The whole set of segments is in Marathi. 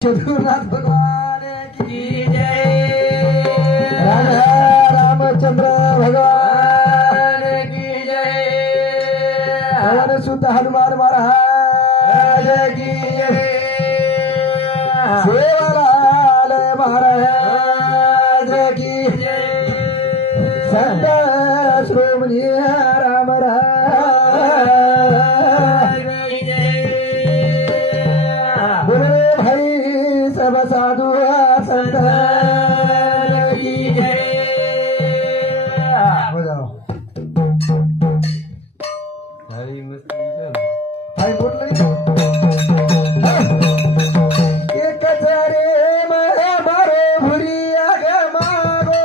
चतुर्नाथ भगवान की जय। राधा रामचंद्र भगवान की जय। पवन सुत हनुमान महाराज की जय। सेवालाल महाराज की जय। संत श्रोमणी राम राज की जय। बोले भाई सब साधु संत की जय। हो जाओ भाई बोल रही एक जरे मारो भुरिया के मागो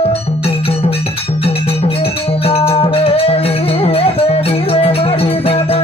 लावे रे मारी सदा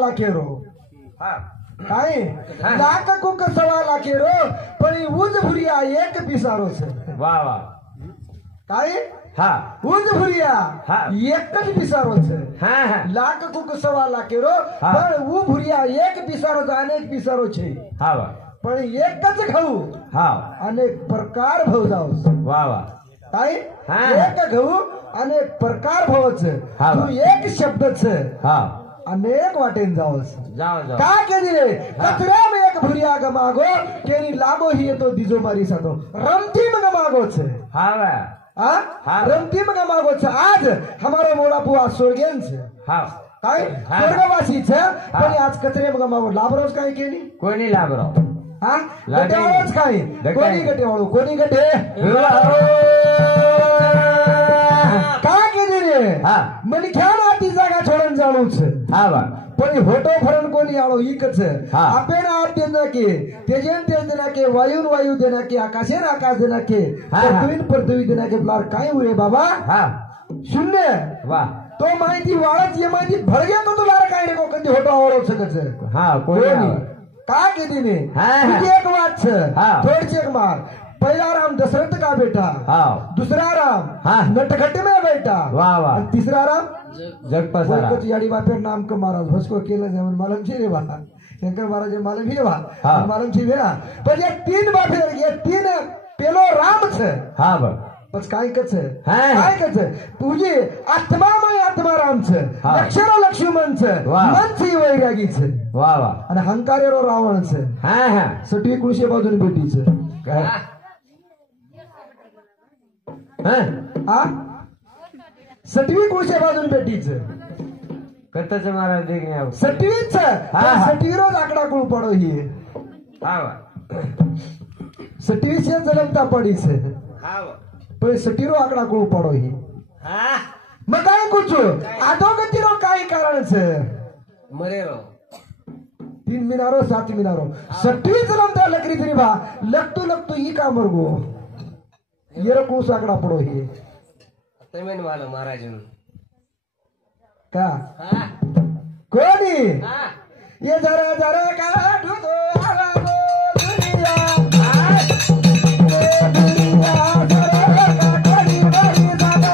लाखेरो काय लाख कुक सवा लाखेरो पण उज भुरिया एक पिसारो छे। वाह वाह काय हां उज भुरिया एकच पिसारो छे। हां हां लाख कुक सवा लाखेरो पण उ भुरिया एक पिसारो छे अनेक पिसारो छे। हां वाह पण एकच खाऊ हां अनेक प्रकार भव जाओ। वाह वाह काय एक खाऊ अनेक प्रकार भव छे। तू एक शब्द छे हां अनेक वाटेन जाओस जाओ जाओ का के दिले कचरे में एक भुरिया गमागो केरी लागो ही तो दिजो मारी सातो रमती में गमागो छे। हां हां रमती में गमागो छे। आज हमारो मोड़ा पुआ स्वर्गेन छे। हां काय स्वर्गवासी छे पण आज कचरे में गमागो लाभरोस काय केनी कोई नहीं लाभरो। हां गटेवाळोच काय कोणी गटेवाळो कोणी गटे का के दिले हां मनी ख्याल आती जागा छोडन जाणू छे। हां बा पण होटो फरण कोणी आळो इकच आपेन आप देना के तेजन तेज देना के वायुन वायु देना के आकाशेन आकाश देना के पृथ्वीन पृथ्वी देना के ब्लार काय हुए बाबा हां शून्य। वाह तो माहिती वाळच ये माहिती भडगे तो तुला काय रे को कधी होटो आवडो सकच। हां कोणी का के दिने तुझी एक बात छे थोडची एक मार पहला राम दशरथ का बेटा दूसरा राम नटखट में बेटा वाह वाह तीसरा राम जगपसारा याडी बापेर नाम का महाराज भसको केलं जेवण मालम छे रे बा शंकर महाराज मालम ही बा मालम छे वेरा पण ये तीन बापेर ये तीन पेलो राम छे। हां बा बस काय कछ काय कछ तुझी आत्मा में आत्मा राम छे अक्षर लक्ष्मण छे मन छी वैरागी छे। वाह वाह અને હંકારેરો રાવણ છે। હા હા સટી કૃષિ બાજુની બેટી છે। હા सटवी कोशे बाजून बेटीच कतच महाराज देखणे आव सटवीच सटवी रोज आकडा कुळ पडो ही। हां सटवी से जलमता पडी छे। हां पण सटीरो आकडा कुळ पडो ही। हां मग काय कुछो आदोगतीरो काय कारण छे मरेरो 3 मिनारो 7 मिनारो सटवी जलमता लकरी तरी बा लगतू लगतू ई का मरगो येरो कुळ आकडा पडो ही तमेन वाला महाराज का कोणी ये जरा जरा का ढूंढो आला गो दुनिया दुनिया जरा का कड़ी बड़ी सादा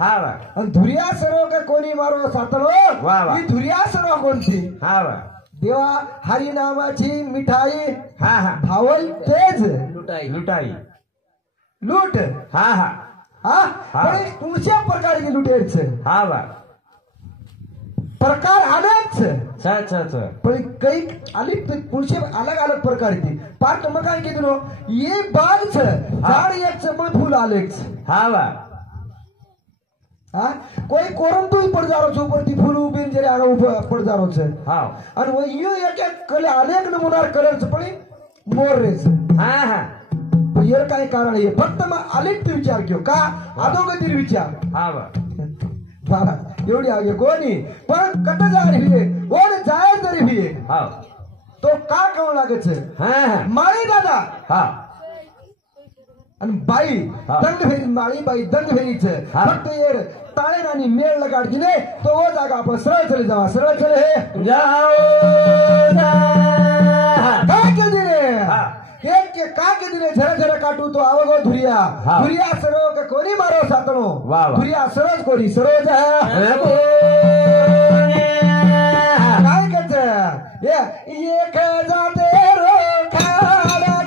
हा वा आणि धुरिया सर्व का कोणी मारो सातलो वा वा ही धुरिया सर्व कोणती हा वा देवा हरी नामाची मिठाई हा हा भावल तेज लुटाई लुटाई लूट हा हा हा हा. पण कोणत्या प्रकारची लुटेरच हा वा प्रकार अनेक छ छ छ पण काही अनेक पुढचे अलग अलग प्रकार ती पार्ट मग काय की तुलो ये बाग झाड एक पण फूल आलेच हा वा हा कोई कोरम तू पडजारो छो पर ती फूल उबीन जरे आगा उभं पडजारो छे हा आणि वो यो एक एक कले अनेक नमुनार कलरच पण मोर रेच हा हा पण यार काय कारण आहे फक्त मग अनेक तू विचार घेऊ का अधोगतीर विचार हा वा बाळा एवढी आगे कोणी पण कट जारी भी कोण जाय तरी भी हा तो का कळ लागच हा हा माळी दादा हा आणि बाई हा. दंड फेरी माळी बाई दंड फेरीच हा. फक्त येर ताळे आणि मेळ लगाड की नाही तो वो जागा आपण सरळ चले जावा सरळ चले हे जाओ जा काय के दिले हा. एक के का के दिले झरा झरा काटू तो आवगो धुरिया हा. धुरिया सरळ का कोणी मारो सातनो वा वा. धुरिया सरळ कोणी सरळ जा काय कच ये एक जाते रो खाडा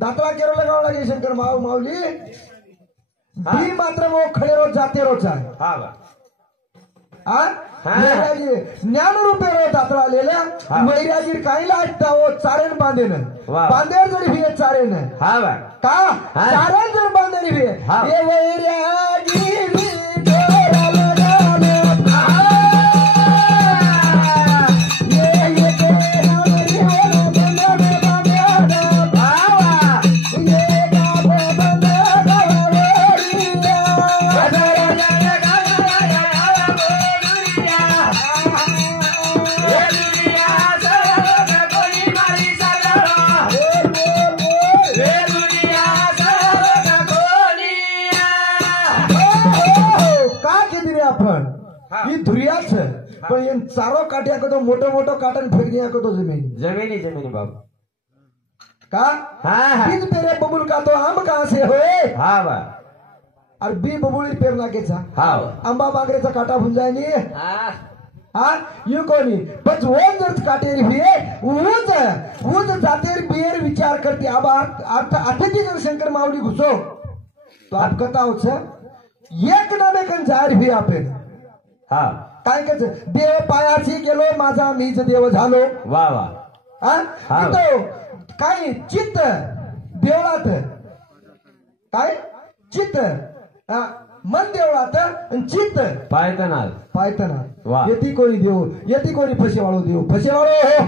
दातला केरो लगाव लागे शंकर माऊ माऊली बी मात्र वो खडे रोज जाते रोज आहे हा वा ज्ञान रूपे रो दातला आलेला वैरागी काही लागता वो चारेन बांधेन वा. बांधेर जरी भी चारेन हा वा का हा. चारेन जर बांधेन भी हा. ये वैरागी भी डोरा लगाले ये तेरा मेरी होला बंदा बांधे बावा ये गाबो बंदा आपण ही धुरियाच पण ये चारो काट्या को तो मोटो मोटो काटन फेक दिया को तो जमीनी जमीनी बाबा का हाँ बीज पेरे बबुल का तो आम कहां से होए हाँ बा और बी बबुल पेर लागेचा हाँ आंबा बागरेचा काटा होऊन जायनी हाँ हाँ यू कोणी पण वो जर काटेरी भी ऊज जातेर बियर विचार करते अब अर्थ अतिथि जर शंकर माऊली घुसो तो आप कथा होच एक नामे कन जाहीर भी आपे हाँ काय कच देव पायाची गेलो माझा मीच देव झालो वा वा हा तो काय चित्त देवळात काय चित्त मन देवळात आणि चित्त पायतना वा. येती कोणी देव येती कोणी फसेवाळो देव फसेवाळो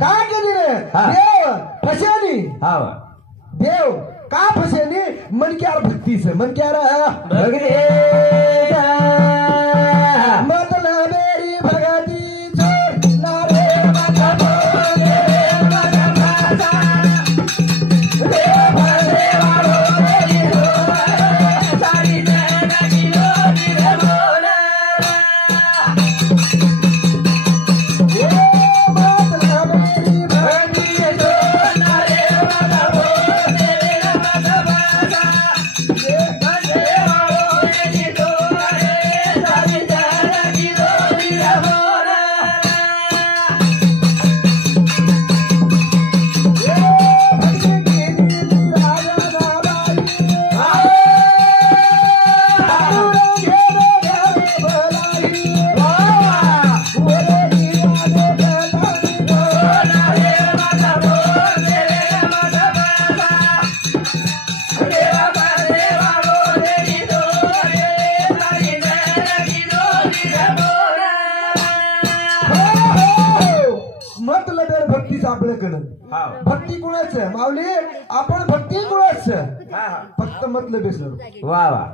काय केली रे देव फसेनी हा वा देव का फसेनी मनक्यार भक्तीच मनक्यार भक्ती मतलब मेरी भगती छोड़ना रे मतलब माऊली आपण भक्ती कुळच हा हा फक्त मतलब बेसर वा वा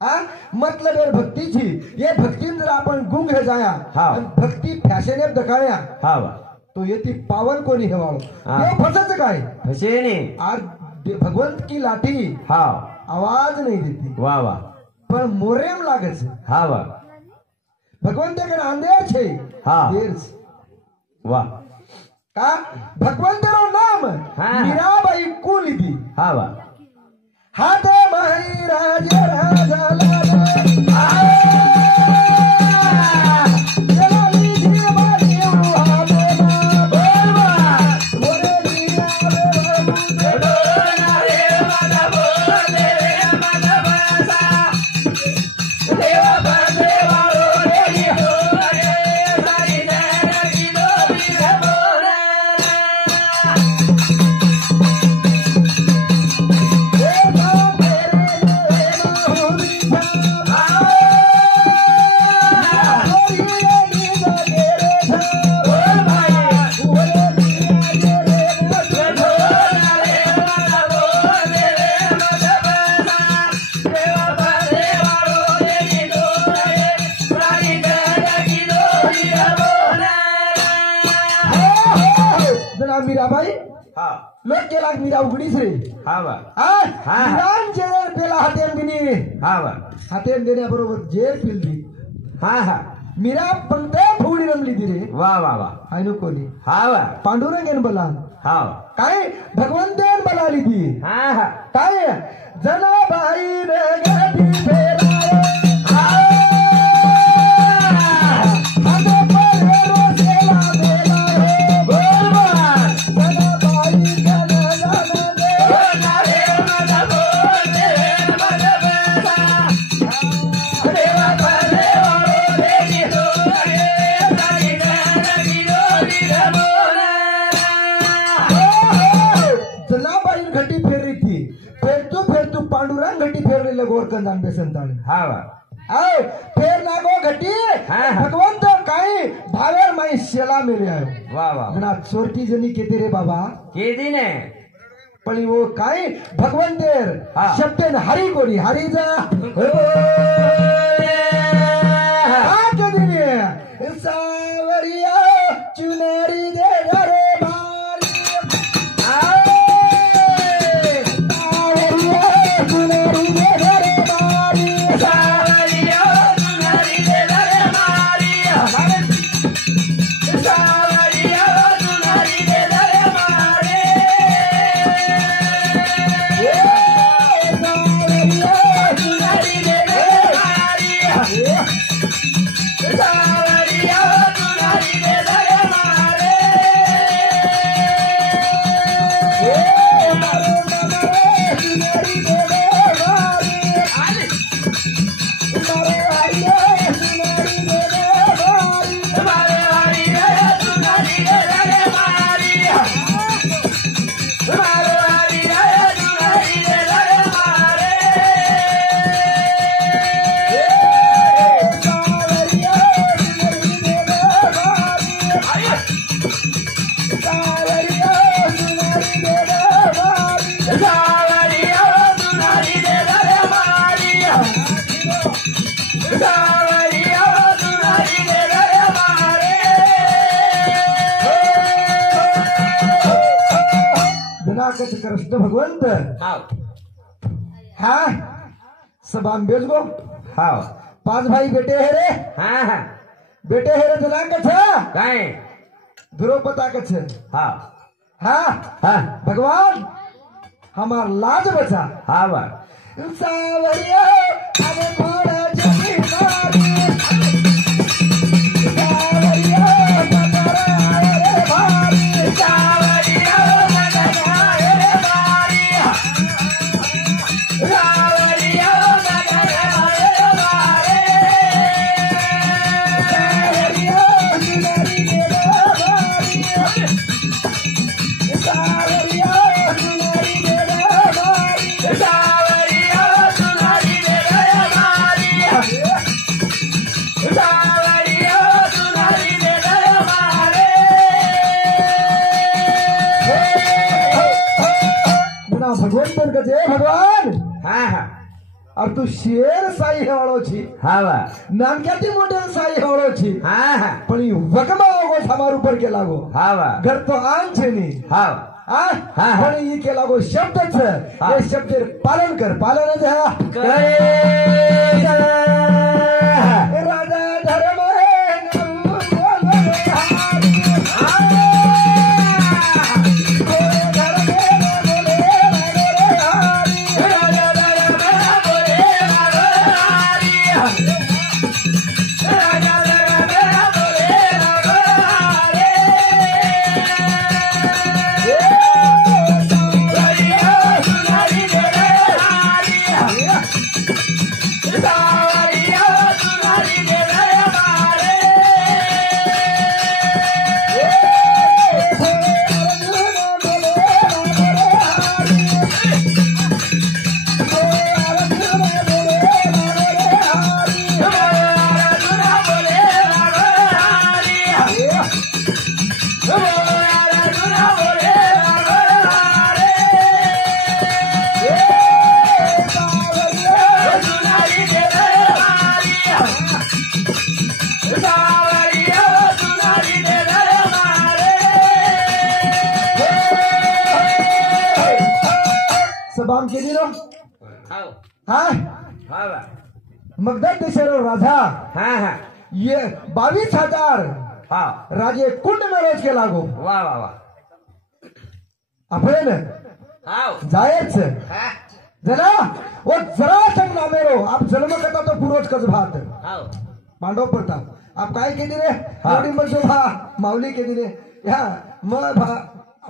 हा मतलब आहे भक्तीची ये भक्तीन जर आपण गुंग हे जाया हा. आणि भक्ती फॅशने दकाळ्या हा वा तो येती पावन कोणी हेवाळो हा. हे फसच काय हसेने आर भगवंत की लाठी हा आवाज नहीं देती वा वा पण मोरेम लागत છે. हा वा भगवंत के अंधेर છે હા. દેર છે. વા का भगवंतનું નામ હા. મીરાબાઈ કુ લીધી હા વા હાથે મારી રાજ રાજા લાલા જલા લીધી મારી ઉહાબોના બોલવા મોરે લીયા ડોના રે માતા બોલે રે માતા બસા દેવા બસે વાળો રે હો રે સારી દે કિલો બી બોલે જરા મીરાબાઈ હા લોક કેલા મીરા ઉગડી છે હા વા આ હા. મીરાન જેર પેલા હાથેમ દિની હા वा हातेम देण्या बरोबर जेर पिलली हा हा मीरा पंते फुगडी रमली रे वा वा वा आयनो कोणी हा वा पांडुरंगेन बला हा काय भगवंतेन बलाली ती हा हा काय जनाबाई रे गदी फेरा हाते परे रोजेला मेला रे बोलवा जनाबाई गना जाना दे डोना रे माता बोले रे माता बसा देवा बसे वाळो रे किलो रे सारी दे किलो बी बोले जनाबाई घटी फेरली थी फेरतू पांडुरंग घटी फेरलेलं गोरकंदान बेसंताने हा वा आय फेर नागो घटी हा. भगवंत काय भावेर माई शेला मेले आहे वा वा घणा चोरटी जणी केते रे बाबा केदी ने पण वो काय भगवंतेर हा. शब्देन हरी कोणी हरी जा सावरिया चुनरी दे रे मारी सावरिया चुनरी दे रे मारी सावरिया सुनारी दे रे मारिया सावरिया सुनारी दे रे मारे सावरिया सुनारी दे रे मारिया सावरिया सुनारी दे रे मारे मारे हरिया सुनारी दे रे मारिया मारे हरिया सुनारी दे रे मारे सावरिया सुनारी दे रे मारिया सावरिया सुनारी दे रे मारे जनाकच कृष्ण भगवंत हाव हा सब आम बेच गो हाव 5 भाई बेटे है रे हा हा बेटे है रे जनाकच काय द्रौपदा कछ हाव हा हा भगवान हमार लाज बचा हा वा सावरिया अरे मोड़ा जमी मारी सावरिया पकड़ा रे भारी सावरिया नगरा रे मारिया सावरिया नगरा रे मारे सावरिया सुनरी दे भारी सावरिया सुनरी दे भारी सावरिया सुनारी दे रे मारिया हे भगवान हा हा अब तू शेर साई हेवाळो छी हा वा नानक्याती मोठे साई हेवाळो छी हा हा पण ई वकमा गो समार ऊपर के लागो हा वा घर तो आन छे नी हा हाँ हाँ। पण ई के लागो शब्द छे ये शब्द पालन कर पालन जा राजा धर्म सबाम के दिनो हाँ हा वा मगधर देशारो राजा हा हा ये 22,000 हा राजे कुंड में रोज के लागो वा वा वा आपण हा जायच हा जरा वो जरा संग ना मेरो आप जन्म करता तो पूर्वज कच भात हा मांडव प्रताप आप काय के दिले एवढी म्हणजे भा माऊली के दिले ह्या मग भा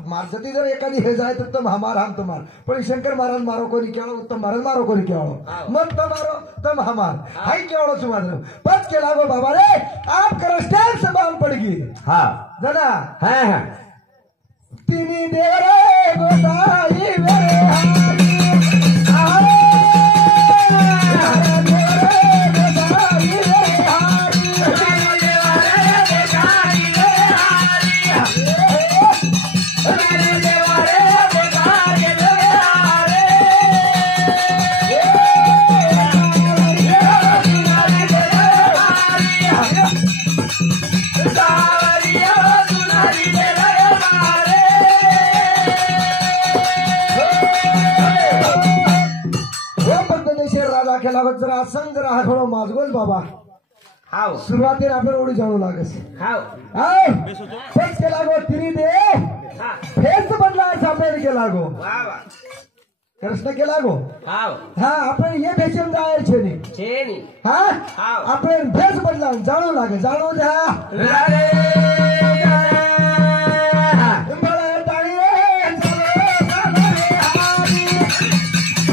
मार जती जर एखादी हे जाय तर तम हमार हम तुम्हार पण शंकर महाराज मारो कोणी केवळ उत्तम महाराज मारो कोणी केवळ मत तमारो तम हमार हाय केवळ तुम्हार पच के लागो बाबा रे आप कर स्टैंड से बाम पड़गी हा जना हा हा तिनी देवरे गोसाई मेरे हारी जरा संग जरा थोडं माजगोल बाबा हाव सुरुवातीला आपण एवढी जाणू लागस हाव फेस के लागो तिनी दे हा फेस बदला सापडेल के लागो वा वा कृष्ण के लागो हाव हा आपण ये भेचून जायचं छे नी छेनी हा हाव आपण फेस बदला जाणू लागे जाणू द्या रे मला टाळी रे चालो रे हारी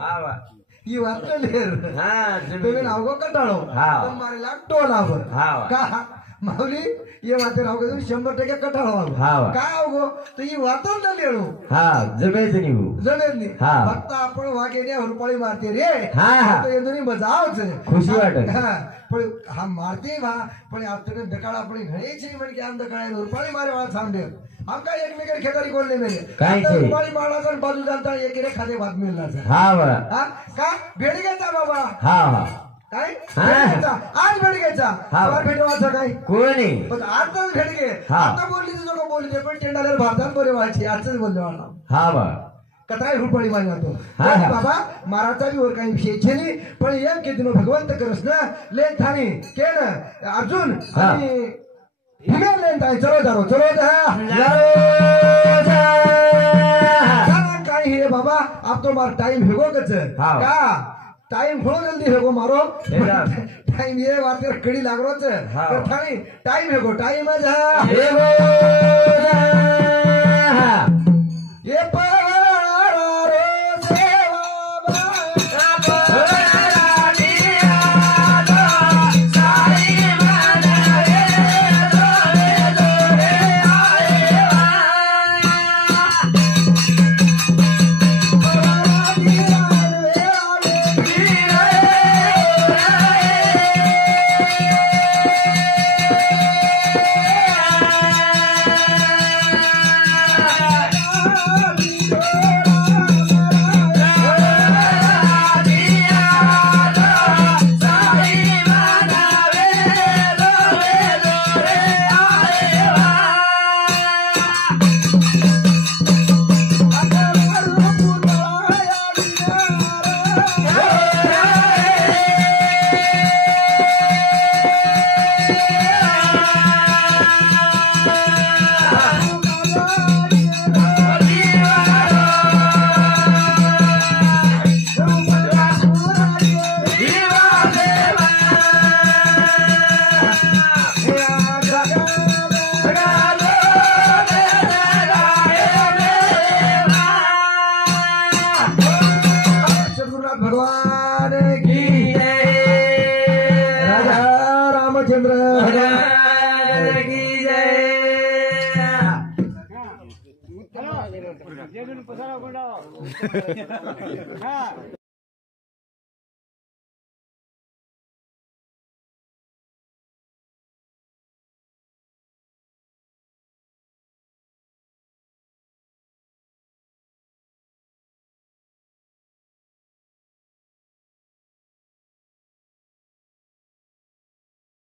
हावा ಈ वाचलेर हा तुम्ही नाव कटाळो हा मारेला टोलावर हा का माऊली ये वाते राव तुम्ही 100% कटाळो हा काय अवगो तर ही वाचन लेळो हा जमेच निऊ जमेल हा फक्त आपण वागेने हुरपळी मारते रे हा हा तो येदुनी मजा आवच खुशी वाटत हा पण हा मारते भा पण आपल्याकडे दकाळ आपली घडीची म्हणजे आम दकाळ हुरपळी मारे वाला सांगते आमका एकमेकांना खेदारी कोल्ले मेरे काय ते रुपाली माळाचा बाजू जाता एकेरे खाते भात मिळणार हा हा का भेट घ्यायचा बाबा हा हा काय आज भेट घ्यायचा भेटवायचा काय कोणी पण आजच भेट घे आता बोलली तुझं बोलली पण टेंडाला भारतात बरे व्हायची आजच बोलले मला हा बा कतराय रुपाळी मारी जातो बाबा महाराजा बी वर काही विषय छे नाही पण एक के दिनो भगवंत करस ना ले थानी के ना अर्जुन आणि हिमेल लेन ताई चलो जारो काय हे बाबा आप तो मार टाइम हेगो कच का टाइम थोड़ा जल्दी हेगो मारो टाइम ये वाते कड़ी लागरोच तर थानी टाइम हेगो टाइम आज हेगो ये पारो सेवा भगवान की राजा रामचंद्र की जय